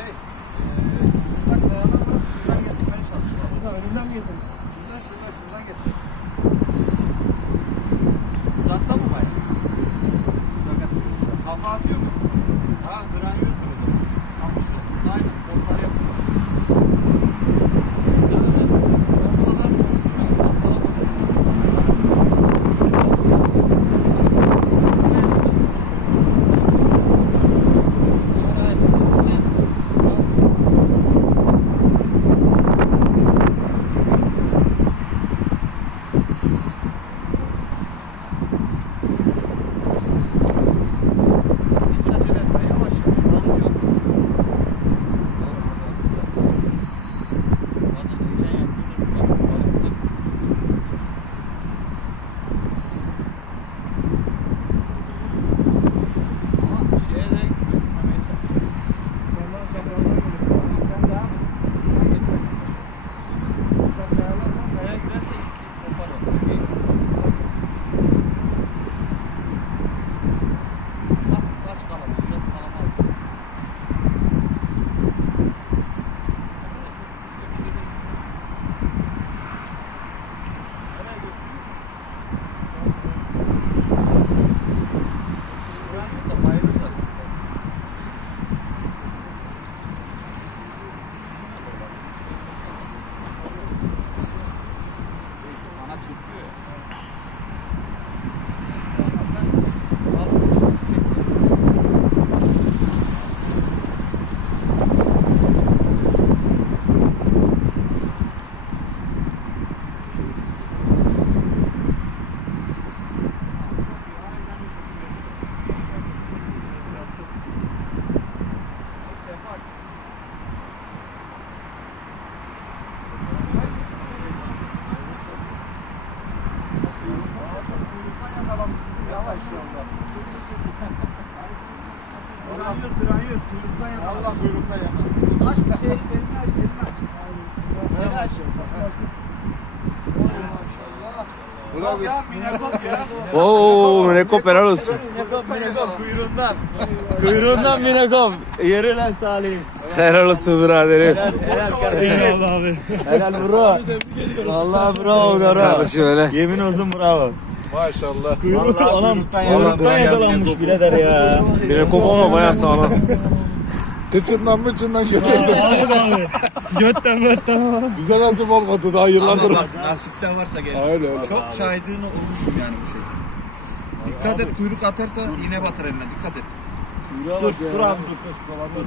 Şey, eee şuradan kayalar var, şuradan getirmeye çalışıyorlar. Şuradan önünden mi getirdin? Şuradan, şuradan, şuradan getir. Uzakta mı bay? Uzak atıyor. Kafa atıyor Kıranıyoruz, kıranıyoruz. Kuyruktan yakala. Allah kuyruktan yakala. Aç bir şey, elini aç, elini aç. Elini aç. Maşallah. Yok ya, minekop ya. Oo Menekop helal olsun. Minekop, minekop, kuyruğundan. Kuyruğundan minekop. Yeri lan Salih. Helal olsun biraderim. Helal kardeşim. Eyvallah abi. Helal bro. Vallahi bravo. Kardeşim öyle. Yemin olsun bravo. Maşallah. Kuyruğu Vallahi anam kuyruktan kuyruktan yakalanmış birader ya. Menekop ama bayağı sağlam. Kıçından mıçından götürdüm. Aldık abi. Götten götten. Bize nasip olmadı daha yıllardır. Bak, nasipte varsa gelir. Öyle öyle. Çok şahidini olmuşum yani bu şey. Dikkat et kuyruk atarsa iğne batar eline dikkat et. Dur dur abi dur.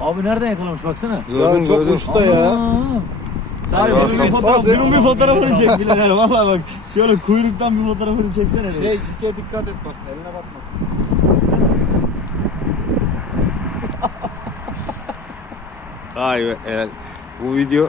Abi nereden yakalamış baksana. Ya Gördüm çok gördüm. uçta ya. Salih Bunun sen- bir, fotoğraf, Bazen- bunun bir fotoğrafını çek birader. Valla bak şöyle kuyruktan bir fotoğrafını çeksene. Şey cike dikkat et bak eline bakma. Ay be helal. Bu video